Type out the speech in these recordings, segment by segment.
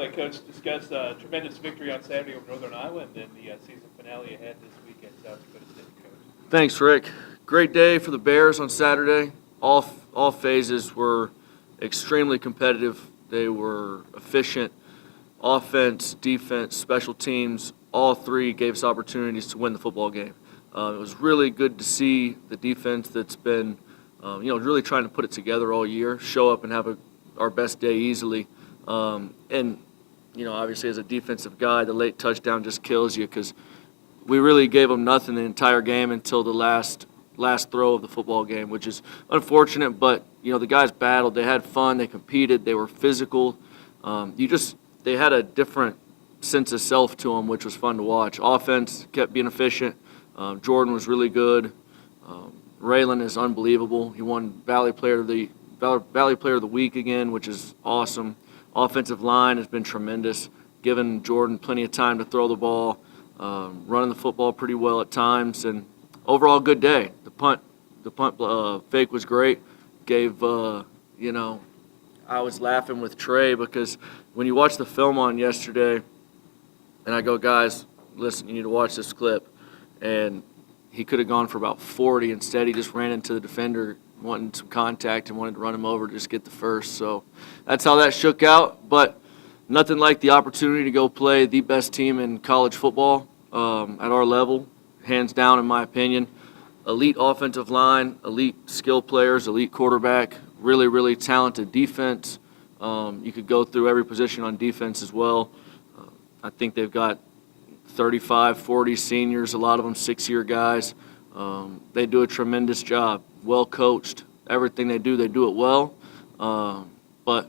play. Coach, discuss tremendous victory on Saturday over Northern Iowa and then the season finale ahead this week at South Dakota State, Coach. Thanks, Rick. Great day for the Bears on Saturday. All phases were extremely competitive. They were efficient. Offense, defense, special teams, all three gave us opportunities to win the football game. It was really good to see the defense that's been, really trying to put it together all year, show up and have our best day easily. Obviously as a defensive guy, the late touchdown just kills you because we really gave them nothing the entire game until the last throw of the football game, which is unfortunate. But the guys battled. They had fun. They competed. They were physical. They had a different sense of self to them, which was fun to watch. Offense kept being efficient. Jordan was really good. Raylan is unbelievable. He won Valley Player of the Week again, which is awesome. Offensive line has been tremendous, giving Jordan plenty of time to throw the ball, running the football pretty well at times, and overall good day. The punt fake was great. I was laughing with Trey because when you watch the film on yesterday, and I go, guys, listen, you need to watch this clip, and he could have gone for about 40. Instead, he just ran into the defender, wanting some contact and wanted to run him over to just get the first. So that's how that shook out. But nothing like the opportunity to go play the best team in college football at our level, hands down in my opinion. Elite offensive line, elite skill players, elite quarterback, really, really talented defense. You could go through every position on defense as well. I think they've got 35, 40 seniors, a lot of them 6-year guys. They do a tremendous job, well coached. Everything they do it well. But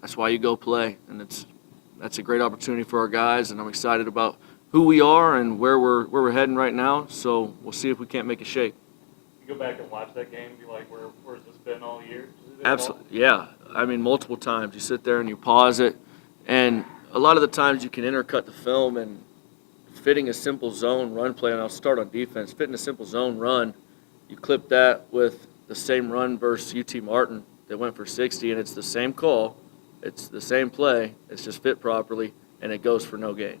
that's why you go play, and that's a great opportunity for our guys, and I'm excited about who we are and where we're heading right now. So we'll see if we can't make a shake. You go back and watch that game and be like, where's this been all year? Absolutely, yeah. I mean, multiple times. You sit there and you pause it, and a lot of the times you can intercut the film and fitting a simple zone run play, and I'll start on defense. Fitting a simple zone run, you clip that with the same run versus UT Martin that went for 60, and it's the same call, it's the same play, it's just fit properly, and it goes for no gain.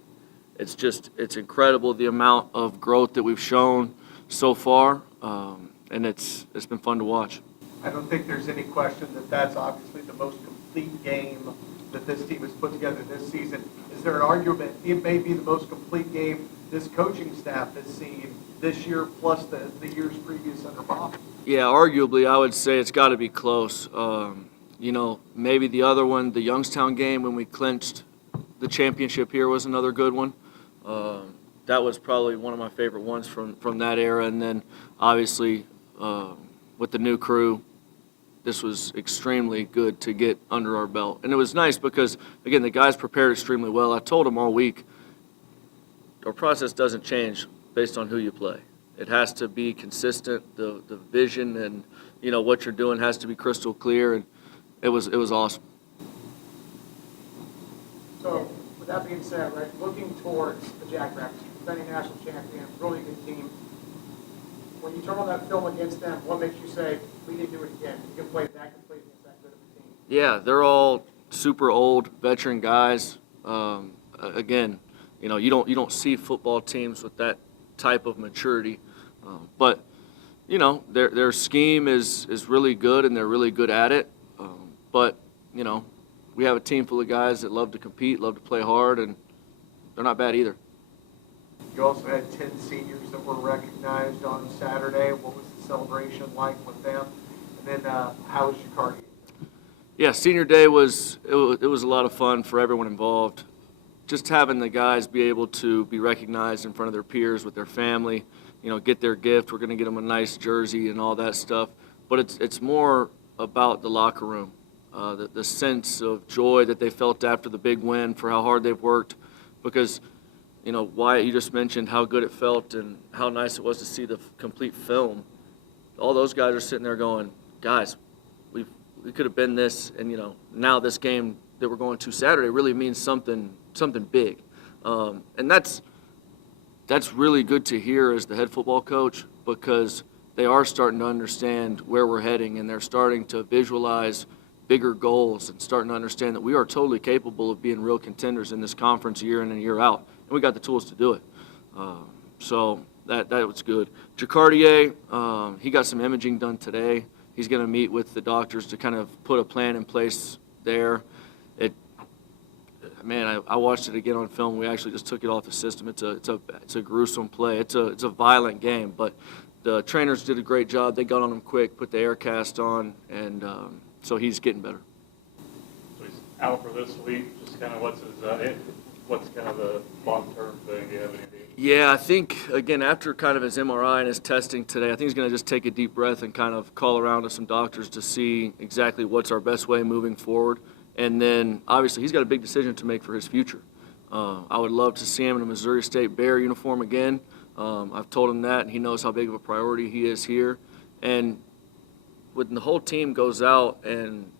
It's incredible the amount of growth that we've shown so far, and it's been fun to watch. I don't think there's any question that that's obviously the most complete game that this team has put together this season. Is there an argument it may be the most complete game this coaching staff has seen this year plus the years previous under Bob? Yeah, arguably I would say it's got to be close. Maybe the other one, the Youngstown game when we clinched the championship here, was another good one. That was probably one of my favorite ones from that era. And then obviously with the new crew, this was extremely good to get under our belt. And it was nice because, again, the guys prepared extremely well. I told them all week, our process doesn't change based on who you play. It has to be consistent. The vision and, what you're doing has to be crystal clear. And it was awesome. So, with that being said, right, looking towards the Jackrabbits, defending national champion, really good team. When you turn on that film against them, what makes you say, we can do it again? You can play that complete against that good of a team. Yeah, they're all super old veteran guys. Again, you don't see football teams with that type of maturity, but their scheme is really good and they're really good at it. But we have a team full of guys that love to compete, love to play hard, and they're not bad either. You also had 10 seniors that were recognized on Saturday. What was the celebration like with them? And then how was your cardio? Yeah, senior day was a lot of fun for everyone involved. Just having the guys be able to be recognized in front of their peers with their family, get their gift. We're going to get them a nice jersey and all that stuff. But it's more about the locker room, the sense of joy that they felt after the big win for how hard they've worked. Because Wyatt, you just mentioned how good it felt and how nice it was to see the complete film. All those guys are sitting there going, guys, we could have been this, and now this game that we're going to Saturday really means something big, and that's really good to hear as the head football coach, because they are starting to understand where we're heading, and they're starting to visualize bigger goals and starting to understand that we are totally capable of being real contenders in this conference year in and year out, and we got the tools to do it. So that was good. Jacardier, he got some imaging done today. He's going to meet with the doctors to kind of put a plan in place there. I watched it again on film. We actually just took it off the system. It's a gruesome play. It's a violent game, but the trainers did a great job. They got on him quick, put the air cast on, and so he's getting better. So he's out for this week. Just kind of what's kind of the long-term thing? Do you have any idea? Yeah, I think, again, after kind of his MRI and his testing today, I think he's going to just take a deep breath and kind of call around to some doctors to see exactly what's our best way moving forward. And then, obviously, he's got a big decision to make for his future. I would love to see him in a Missouri State Bear uniform again. I've told him that, and he knows how big of a priority he is here. And when the whole team goes out and,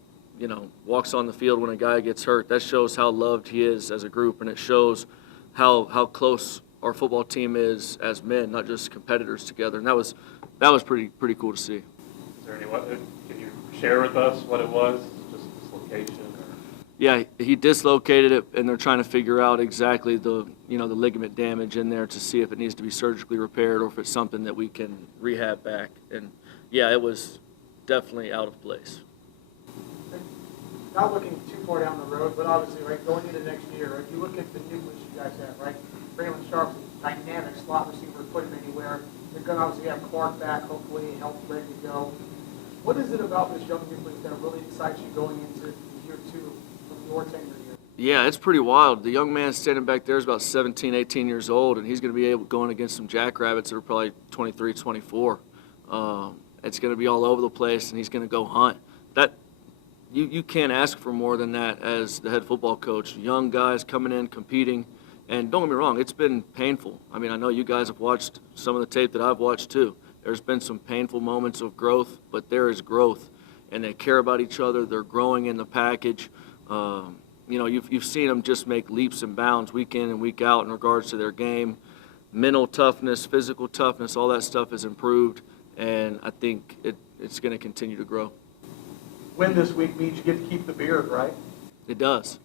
walks on the field when a guy gets hurt, that shows how loved he is as a group, and it shows how close our football team is as men, not just competitors together. And that was pretty cool to see. Is there can you share with us what it was? Just dislocation? Yeah, he dislocated it, and they're trying to figure out exactly the ligament damage in there to see if it needs to be surgically repaired or if it's something that we can rehab back. And yeah, it was definitely out of place. Not looking too far down the road, but obviously, right, going into next year, right, you look at the nucleus you guys have, right? Braylon Sharp's a dynamic slot receiver, put him anywhere. You're going to obviously have Clark back, hopefully, healthy, ready to go. What is it about this young nucleus that really excites you going into year 2 of your tenure here? Yeah, it's pretty wild. The young man standing back there is about 17, 18 years old, and he's going to be going against some jackrabbits that are probably 23, 24. It's going to be all over the place, and he's going to go hunt. You can't ask for more than that as the head football coach. Young guys coming in, competing, and don't get me wrong, it's been painful. I mean, I know you guys have watched some of the tape that I've watched too. There's been some painful moments of growth, but there is growth, and they care about each other. They're growing in the package. You've seen them just make leaps and bounds week in and week out in regards to their game. Mental toughness, physical toughness, all that stuff has improved, and I think it's going to continue to grow. Win this week means you get to keep the beard, right? It does.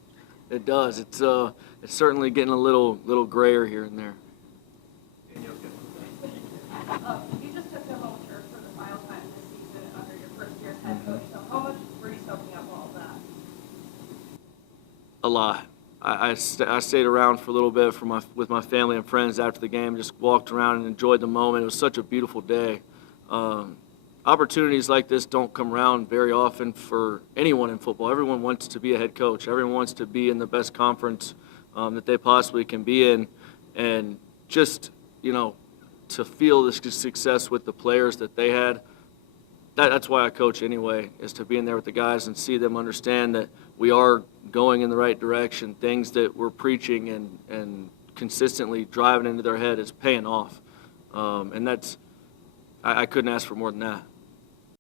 It does. It's certainly getting a little grayer here and there. You just took the home turf for the final time this season under your first year as head coach. So how much were you soaking up all of that? A lot. I stayed around for a little bit with my family and friends after the game, just walked around and enjoyed the moment. It was such a beautiful day. Opportunities like this don't come around very often for anyone in football. Everyone wants to be a head coach. Everyone wants to be in the best conference that they possibly can be in. And just, to feel this success with the players that they had, that's why I coach anyway, is to be in there with the guys and see them understand that we are going in the right direction. Things that we're preaching and consistently driving into their head is paying off. And I couldn't ask for more than that.